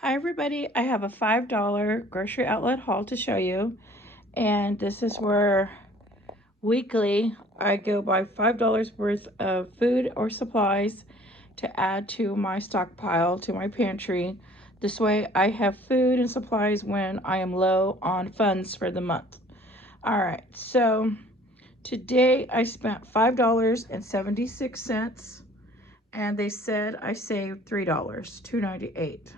Hi everybody, I have a $5 grocery outlet haul to show you, and this is where weekly I go buy $5 worth of food or supplies to add to my stockpile, to my pantry. This way I have food and supplies when I am low on funds for the month. Alright, so today I spent $5.76 and they said I saved $3, $2.98.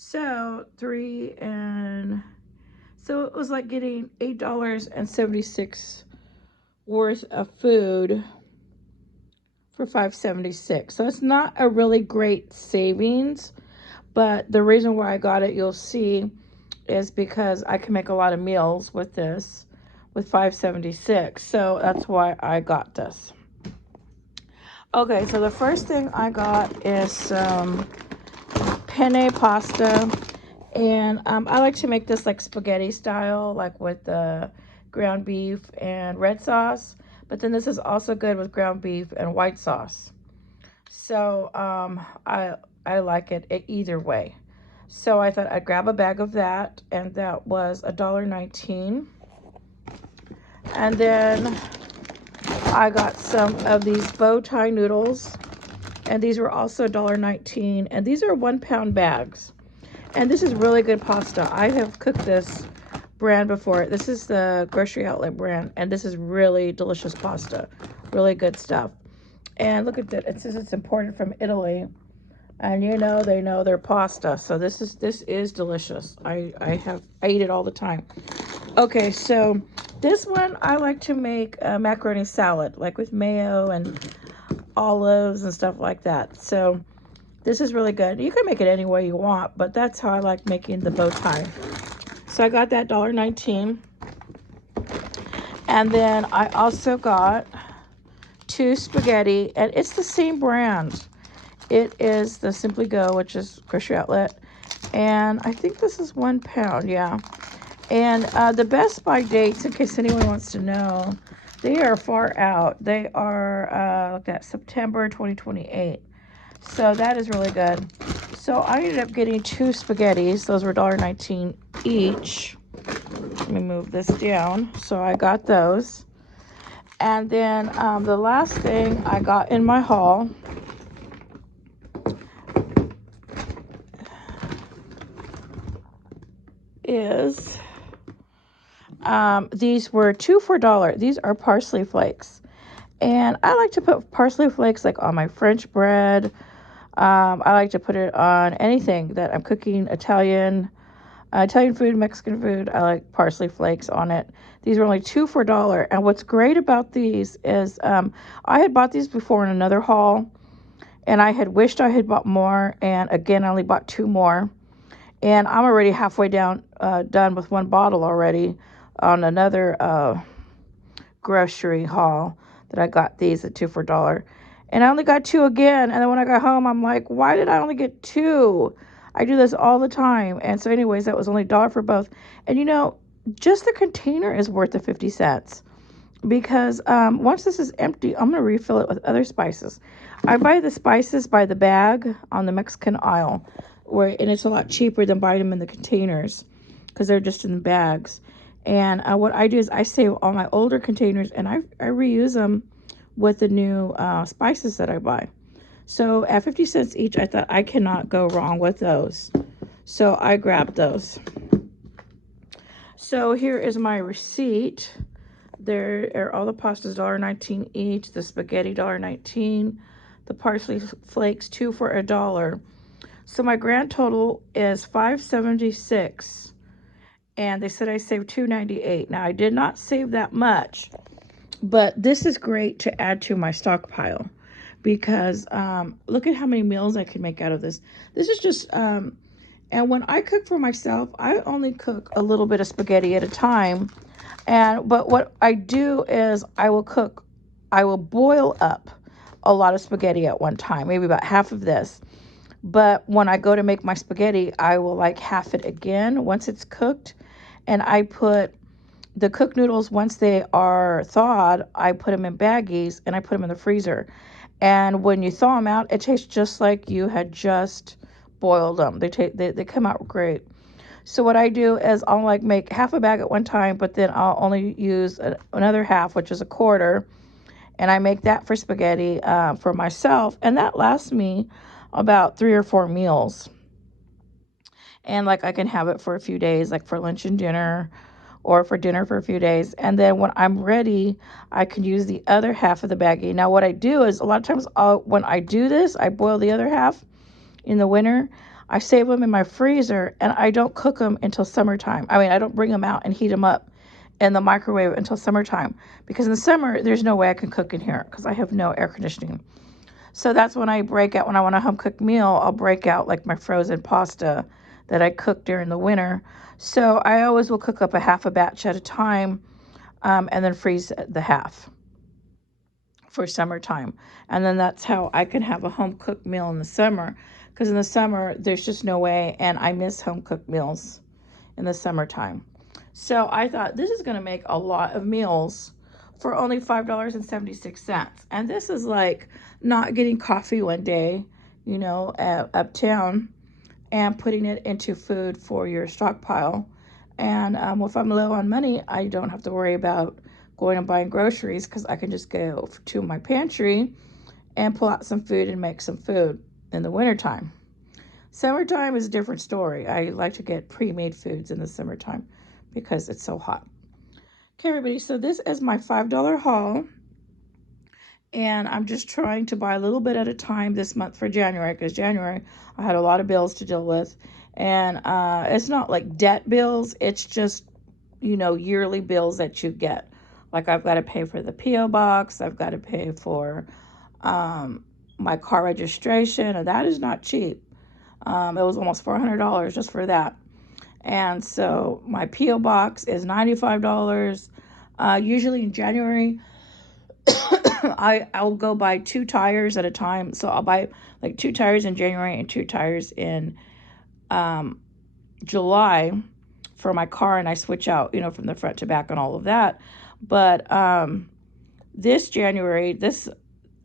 So it was like getting $8.76 worth of food for $5.76. So it's not a really great savings, but the reason why I got it, you'll see, is because I can make a lot of meals with this with $5.76. So that's why I got this. Okay, so the first thing I got is some penne pasta. And I like to make this like spaghetti style, like with the ground beef and red sauce. But then this is also good with ground beef and white sauce. So I like it either way. So I thought I'd grab a bag of that, and that was $1.19. And then I got some of these bow tie noodles, and these were also $1.19. And these are 1-pound bags. And this is really good pasta. I have cooked this brand before. This is the grocery outlet brand, and this is really delicious pasta. Really good stuff. And look at that. It says it's imported from Italy. And they know their pasta. So this is delicious. I eat it all the time. Okay, so this one I like to make a macaroni salad, like with mayo and olives and stuff like that. So this is really good. You can make it any way you want, but that's how I like making the bow tie. So I got that $1.19. And then I also got 2 spaghetti, and it's the same brand. It is the Simply Go, which is grocery outlet. And I think this is 1 pound, yeah. And the Best By dates, in case anyone wants to know, they are far out. They are, look at September 2028. So that is really good. So I ended up getting 2 spaghettis. Those were $1.19 each. Let me move this down. So I got those. And then the last thing I got in my haul is these were 2 for $1. These are parsley flakes. And I like to put parsley flakes like on my French bread. I like to put it on anything that I'm cooking, Italian food, Mexican food. I like parsley flakes on it. These were only 2 for $1. And what's great about these is I had bought these before in another haul, and I had wished I had bought more. And again, I only bought 2 more. And I'm already halfway done with 1 bottle already on another grocery haul that I got these at 2 for $1. And I only got 2 again. And then when I got home, I'm like, why did I only get 2? I do this all the time. And so anyways, that was only $1 for both. And just the container is worth the 50 cents. Because once this is empty, I'm going to refill it with other spices. I buy the spices by the bag on the Mexican aisle, and it's a lot cheaper than buying them in the containers because they're just in the bags. And what I do is I save all my older containers, and I reuse them with the new spices that I buy. So at 50 cents each, I thought I cannot go wrong with those. So I grabbed those. So here is my receipt. There are all the pastas, $1.19 each. The spaghetti, $1.19. The parsley flakes, 2 for $1. So my grand total is $5.76. And they said I saved $2.98. Now I did not save that much, but this is great to add to my stockpile because look at how many meals I can make out of this. This is just and when I cook for myself, I only cook a little bit of spaghetti at a time. But what I do is I will boil up a lot of spaghetti at one time, maybe about half of this. But when I go to make my spaghetti, I will like half it again once it's cooked. And I put the cooked noodles, once they are thawed, I put them in baggies and I put them in the freezer. And when you thaw them out, it tastes just like you had just boiled them. They come out great. So what I do is I'll like make half a bag at one time, but then I'll only use another half, which is a quarter, and I make that for spaghetti for myself, and that lasts me about 3 or 4 meals. And like I can have it for a few days, like for lunch and dinner, or for dinner for a few days. And then when I'm ready, I can use the other half of the baggie. Now what I do is a lot of times when I do this, I boil the other half in the winter. I save them in my freezer, and I don't cook them until summertime. I mean, I don't bring them out and heat them up in the microwave until summertime, because in the summer there's no way I can cook in here because I have no air conditioning. So that's when I break out, when I want a home cooked meal, I'll break out like my frozen pasta that I cook during the winter. So I always will cook up a half a batch at a time, and then freeze the half for summertime. And then that's how I can have a home cooked meal in the summer, because in the summer there's just no way, and I miss home cooked meals in the summertime. So I thought this is going to make a lot of meals for only $5.76. And this is like not getting coffee one day, uptown, and putting it into food for your stockpile. And if I'm low on money, I don't have to worry about going and buying groceries, because I can just go to my pantry and pull out some food and make some food in the wintertime. Summertime is a different story. I like to get pre-made foods in the summertime because it's so hot. Okay, everybody, so this is my $5 haul. And I'm just trying to buy a little bit at a time this month for January, because January I had a lot of bills to deal with. And it's not like debt bills. It's just, yearly bills that you get. Like I've got to pay for the P.O. box. I've got to pay for my car registration. And that is not cheap. It was almost $400 just for that. And so my P.O. box is $95. Usually in January, I'll go buy 2 tires at a time. So I'll buy like 2 tires in January and 2 tires in July for my car, and I switch out, from the front to back and all of that. But this January,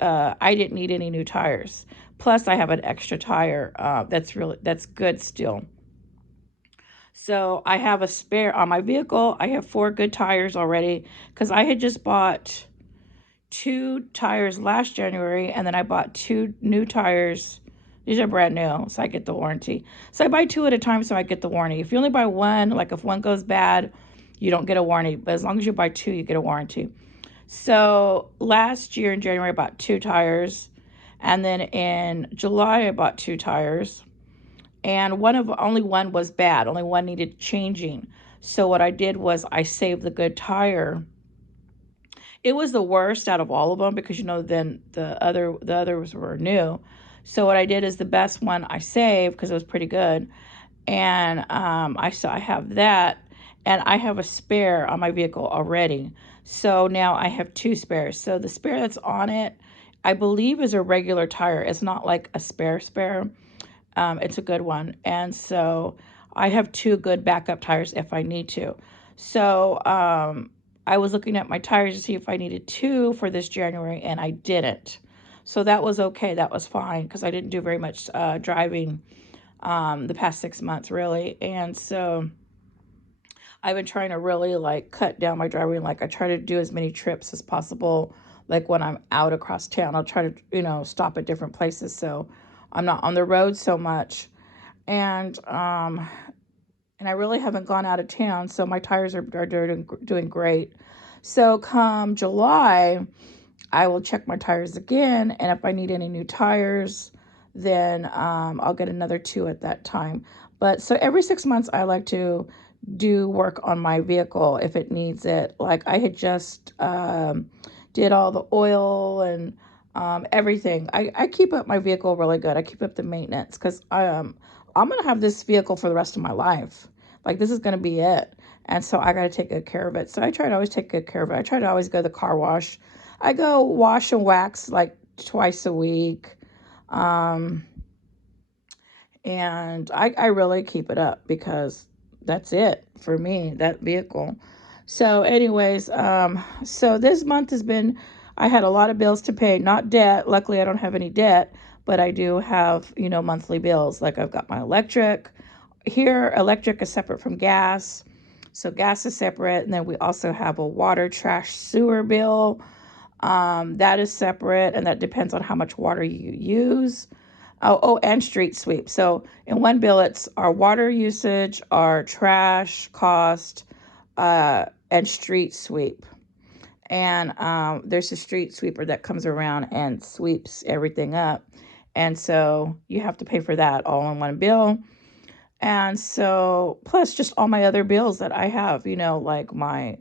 I didn't need any new tires. Plus, I have an extra tire that's good still. So I have a spare on my vehicle. I have 4 good tires already, because I had just bought 2 tires last January, and then I bought 2 new tires. These are brand new, so I get the warranty. So I buy 2 at a time so I get the warranty. If you only buy 1, like if 1 goes bad, you don't get a warranty. But as long as you buy 2, you get a warranty. So last year in January, I bought 2 tires. And then in July, I bought 2 tires. And only one was bad. Only one needed changing. So what I did was I saved the good tire. It was the worst out of all of them, because then the others were new. So what I did is the best one I saved, because it was pretty good. And I have that, and I have a spare on my vehicle already. So now I have 2 spares. So the spare that's on it, I believe, is a regular tire. It's not like a spare. It's a good one. And so I have 2 good backup tires if I need to. So I was looking at my tires to see if I needed 2 for this January, and I didn't. So that was okay. That was fine, because I didn't do very much driving the past 6 months, really. And so I've been trying to really like cut down my driving. Like I try to do as many trips as possible. Like when I'm out across town, I'll try to, stop at different places, so I'm not on the road so much. And I really haven't gone out of town, so my tires are doing great. So come July, I will check my tires again, and if I need any new tires, then I'll get another 2 at that time. But so every 6 months, I like to do work on my vehicle if it needs it. Like I had just did all the oil and everything. I keep up my vehicle really good. I keep up the maintenance, because I'm going to have this vehicle for the rest of my life. Like this is going to be it. And so I got to take good care of it. So I try to always take good care of it. I try to always go to the car wash. I go wash and wax like twice a week. And I really keep it up, because that's it for me, that vehicle. So anyways, so this month I had a lot of bills to pay, not debt. Luckily, I don't have any debt, but I do have, you know, monthly bills. Like I've got my electric. Here, electric is separate from gas. So gas is separate. And then we also have a water, trash, sewer bill. That is separate, and that depends on how much water you use. Oh, and street sweep. So in one bill, it's our water usage, our trash cost, and street sweep. And there's a street sweeper that comes around and sweeps everything up. And so you have to pay for that all in one bill. And so, plus just all my other bills that I have, you know, like my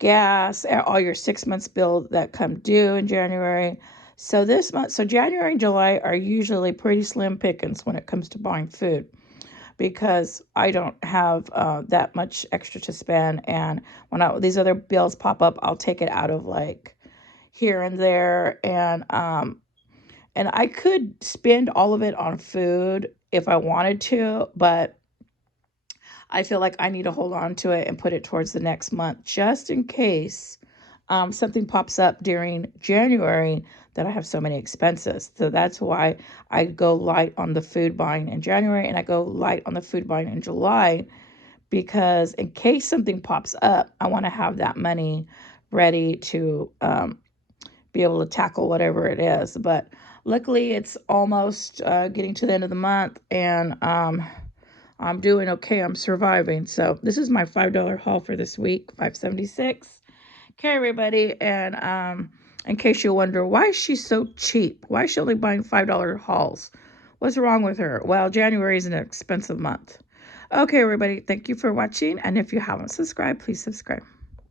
gas, all your 6 months bill that come due in January. So this month, so January and July are usually pretty slim pickings when it comes to buying food, because I don't have that much extra to spend. And when these other bills pop up, I'll take it out of like here and there. And I could spend all of it on food if I wanted to, but I feel like I need to hold on to it and put it towards the next month just in case something pops up during January that I have so many expenses. So that's why I go light on the food buying in January and I go light on the food buying in July, because in case something pops up, I want to have that money ready to be able to tackle whatever it is. But luckily, it's almost getting to the end of the month, and I'm doing okay. I'm surviving. So this is my $5 haul for this week, $5.76. Okay, everybody. And in case you wonder, why is she so cheap? Why is she only buying $5 hauls? What's wrong with her? Well, January is an expensive month. Okay, everybody. Thank you for watching. And if you haven't subscribed, please subscribe.